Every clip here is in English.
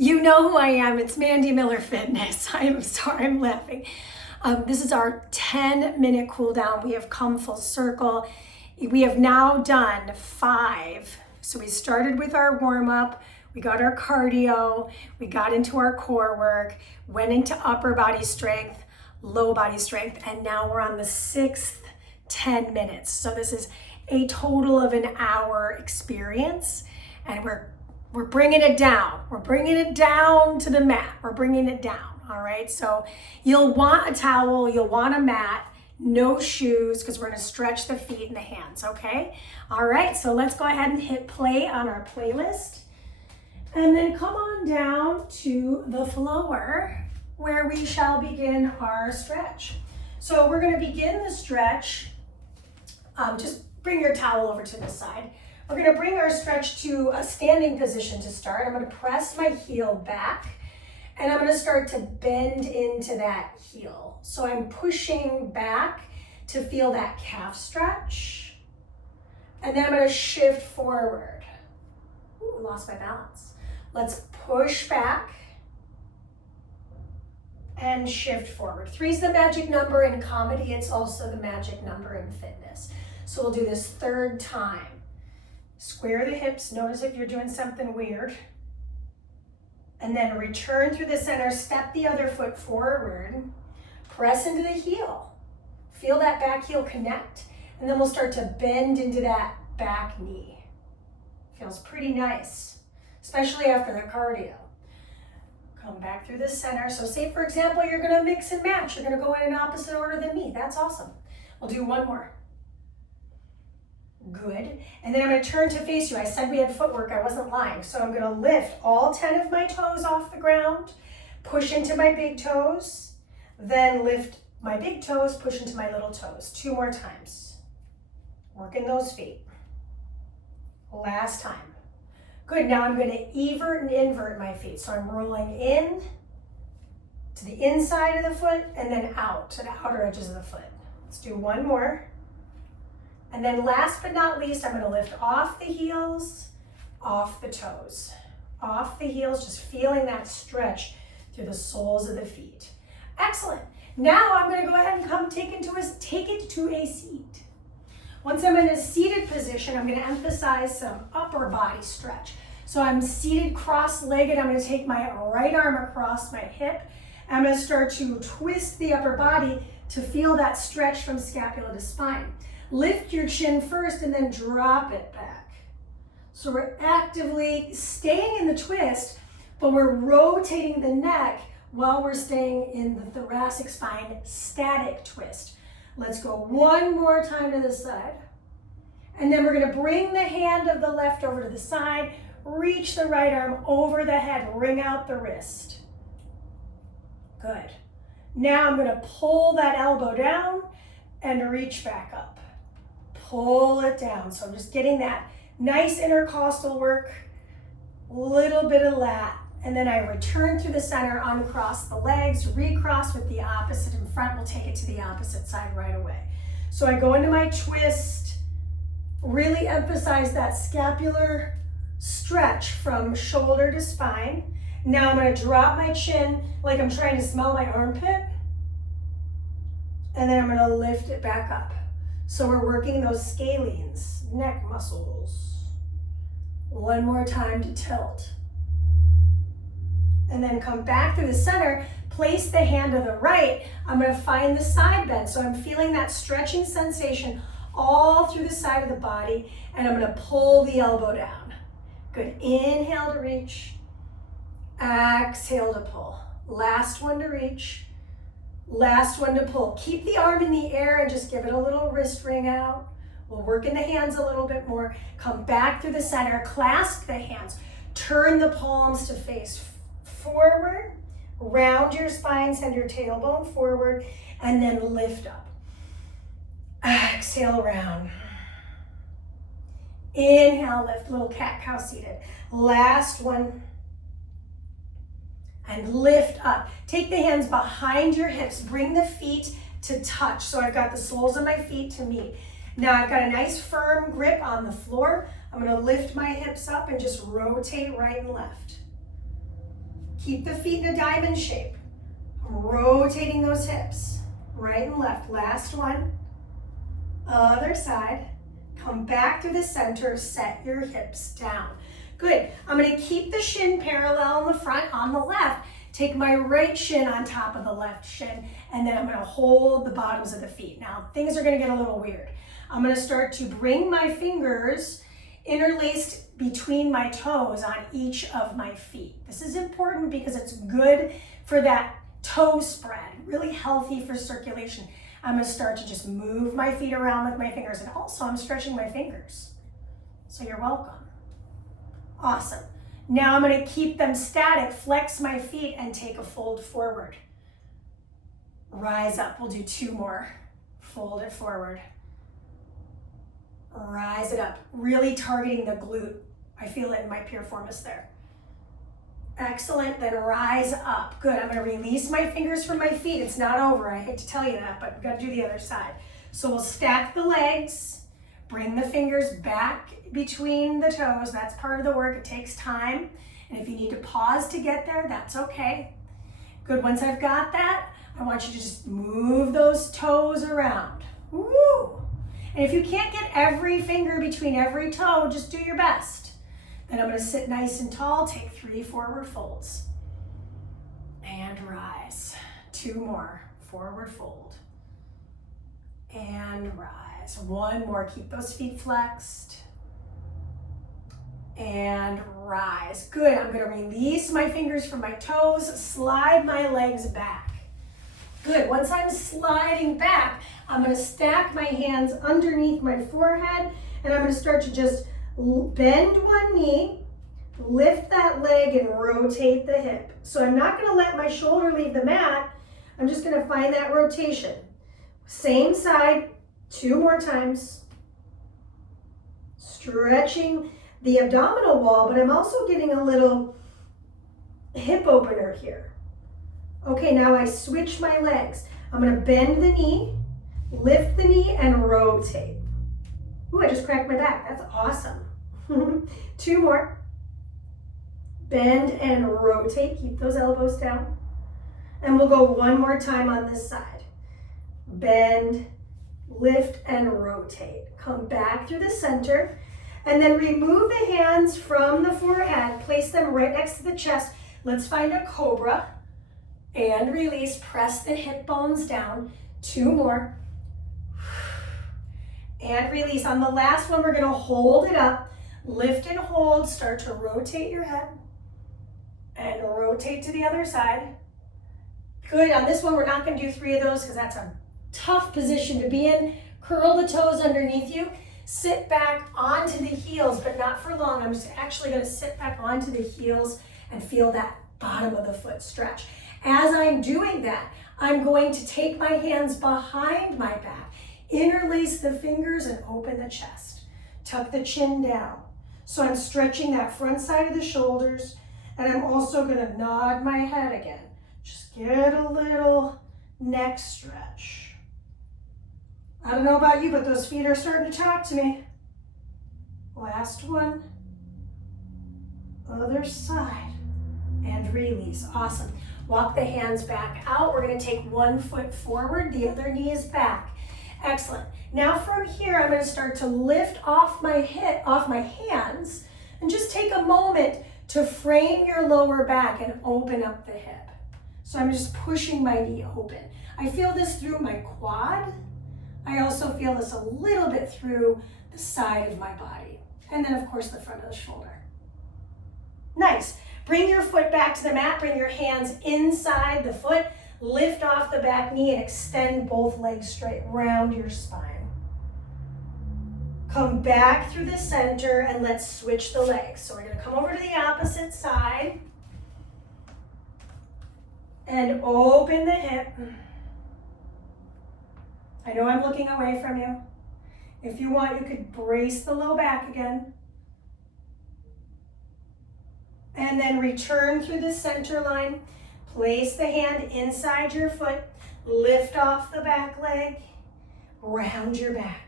You know who I am. It's Mandee Miller Fitness. I am sorry, I'm laughing. This is our 10-minute cool down. We have come full circle. We have now done 5. So we started with our warm up. We got our cardio. We got into our core work, went into upper body strength, low body strength, and now we're on the 6th 10 minutes. So this is a total of an hour experience, and we're bringing it down. We're bringing it down to the mat. We're bringing it down, all right? So you'll want a towel, you'll want a mat, no shoes, because we're gonna stretch the feet and the hands, okay? All right, so let's go ahead and hit play on our playlist. And then come on down to the floor where we shall begin our stretch. So we're gonna begin the stretch. Just bring your towel over to the side. We're gonna bring our stretch to a standing position to start. I'm gonna press my heel back and I'm gonna start to bend into that heel. So I'm pushing back to feel that calf stretch. And then I'm gonna shift forward. Ooh, lost my balance. Let's push back and shift forward. 3 is the magic number in comedy. It's also the magic number in fitness. So we'll do this 3rd time. Square the hips, notice if you're doing something weird. And then return through the center, step the other foot forward, press into the heel. Feel that back heel connect, and then we'll start to bend into that back knee. Feels pretty nice, especially after the cardio. Come back through the center. So say, for example, you're gonna mix and match. You're gonna go in an opposite order than me. That's awesome. We'll do one more. Good. And then I'm going to turn to face you. I said we had footwork. I wasn't lying. So I'm going to lift all 10 of my toes off the ground, push into my big toes, then lift my big toes, push into my little toes. 2 more times. Working those feet. Last time. Good. Now I'm going to evert and invert my feet. So I'm rolling in to the inside of the foot and then out to the outer edges of the foot. Let's do one more. And then last but not least, I'm gonna lift off the heels, off the toes. Off the heels, just feeling that stretch through the soles of the feet. Excellent. Now I'm gonna go ahead and come take it to a seat. Once I'm in a seated position, I'm gonna emphasize some upper body stretch. So I'm seated cross-legged. I'm gonna take my right arm across my hip. I'm gonna start to twist the upper body to feel that stretch from scapula to spine. Lift your chin first and then drop it back. So we're actively staying in the twist, but we're rotating the neck while we're staying in the thoracic spine static twist. Let's go one more time to the side. And then we're gonna bring the hand of the left over to the side, reach the right arm over the head, wring out the wrist. Good. Now I'm gonna pull that elbow down and reach back up. Pull it down. So I'm just getting that nice intercostal work, little bit of lat, and then I return through the center, uncross the legs, recross with the opposite in front. We'll take it to the opposite side right away. So I go into my twist, really emphasize that scapular stretch from shoulder to spine. Now I'm going to drop my chin like I'm trying to smell my armpit, and then I'm going to lift it back up. So we're working those scalenes, neck muscles. One more time to tilt. And then come back through the center, place the hand to the right. I'm gonna find the side bend. So I'm feeling that stretching sensation all through the side of the body, and I'm gonna pull the elbow down. Good, inhale to reach, exhale to pull. Last one to reach. Last one to pull. Keep the arm in the air and just give it a little wrist ring out. We'll work in the hands a little bit more. Come back through the center, clasp the hands. Turn the palms to face forward. Round your spine, send your tailbone forward, and then lift up. Exhale, round. Inhale, lift, little cat-cow seated. Last one. And lift up. Take the hands behind your hips. Bring the feet to touch. So I've got the soles of my feet to meet. Now I've got a nice firm grip on the floor. I'm going to lift my hips up and just rotate right and left. Keep the feet in a diamond shape. Rotating those hips, right and left. Last one. Other side. Come back to the center, set your hips down. Good. I'm going to keep the shin parallel in the front on the left. Take my right shin on top of the left shin, and then I'm going to hold the bottoms of the feet. Now, things are going to get a little weird. I'm going to start to bring my fingers interlaced between my toes on each of my feet. This is important because it's good for that toe spread, really healthy for circulation. I'm going to start to just move my feet around with my fingers, and also I'm stretching my fingers. So you're welcome. Awesome. Now I'm going to keep them static, flex my feet, and take a fold forward. Rise up. We'll do 2 more. Fold it forward. Rise it up. Really targeting the glute. I feel it in my piriformis there. Excellent. Then rise up. Good. I'm going to release my fingers from my feet. It's not over. I hate to tell you that, but we've got to do the other side. So we'll stack the legs. Bring the fingers back between the toes. That's part of the work. It takes time. And if you need to pause to get there, that's okay. Good. Once I've got that, I want you to just move those toes around. Woo! And if you can't get every finger between every toe, just do your best. Then I'm going to sit nice and tall, take 3 forward folds. And rise. 2 more. Forward fold. And rise. 1 more. Keep those feet flexed. And rise. Good. I'm going to release my fingers from my toes, slide my legs back. Good. Once I'm sliding back, I'm going to stack my hands underneath my forehead, and I'm going to start to just bend one knee, lift that leg, and rotate the hip. So I'm not going to let my shoulder leave the mat. I'm just going to find that rotation. Same side, 2 more times. Stretching the abdominal wall, but I'm also getting a little hip opener here. Okay, now I switch my legs. I'm going to bend the knee, lift the knee, and rotate. Ooh, I just cracked my back. That's awesome. 2 more. Bend and rotate. Keep those elbows down. And we'll go 1 more time on this side. Bend, lift, and rotate. Come back through the center. And then remove the hands from the forehead. Place them right next to the chest. Let's find a cobra. And release. Press the hip bones down. 2 more. And release. On the last one, we're going to hold it up. Lift and hold. Start to rotate your head. And rotate to the other side. Good. On this one, we're not going to do 3 of those because that's a tough position to be in. Curl the toes underneath you. Sit back onto the heels, but not for long. I'm just actually going to sit back onto the heels and feel that bottom of the foot stretch. As I'm doing that, I'm going to take my hands behind my back, interlace the fingers, and open the chest. Tuck the chin down. So I'm stretching that front side of the shoulders, and I'm also going to nod my head again. Just get a little neck stretch. I don't know about you, but those feet are starting to talk to me. Last one. Other side. And release. Awesome. Walk the hands back out. We're going to take 1 foot forward. The other knee is back. Excellent. Now from here, I'm going to start to lift off my hands, and just take a moment to frame your lower back and open up the hip. So I'm just pushing my knee open. I feel this through my quad. I also feel this a little bit through the side of my body. And then, of course, the front of the shoulder. Nice. Bring your foot back to the mat. Bring your hands inside the foot. Lift off the back knee and extend both legs straight round your spine. Come back through the center and let's switch the legs. So we're going to come over to the opposite side and open the hip. I know I'm looking away from you. If you want, you could brace the low back again. And then return through the center line. Place the hand inside your foot. Lift off the back leg. Round your back.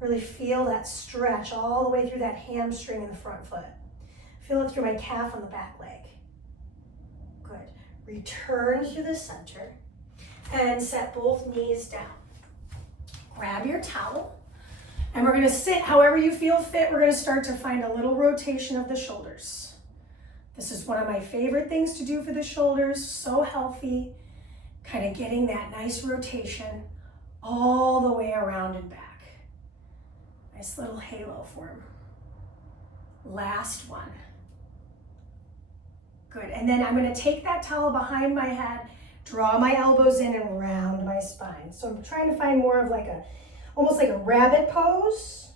Really feel that stretch all the way through that hamstring in the front foot. Feel it through my calf on the back leg. Return to the center and set both knees down. Grab your towel and we're gonna sit however you feel fit. We're gonna start to find a little rotation of the shoulders. This is one of my favorite things to do for the shoulders, so healthy, kind of getting that nice rotation all the way around and back. Nice little halo form. Last one. Good, and then I'm gonna take that towel behind my head, draw my elbows in and round my spine. So I'm trying to find more of like almost like a rabbit pose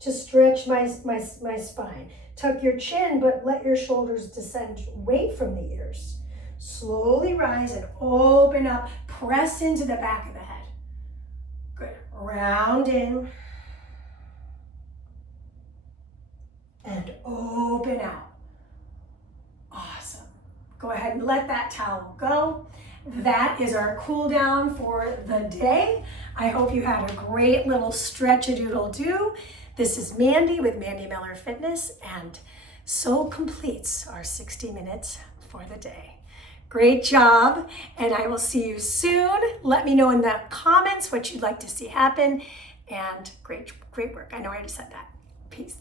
to stretch my spine. Tuck your chin, but let your shoulders descend away from the ears. Slowly rise and open up, press into the back of the head. Good, round in and open out. Awesome. Go ahead and let that towel go. That is our cool down for the day. I hope you had a great little stretch-a-doodle-do. This is Mandee with Mandee Miller Fitness, and so completes our 60 minutes for the day. Great job, and I will see you soon. Let me know in the comments what you'd like to see happen, and great work. I know I already said that. Peace.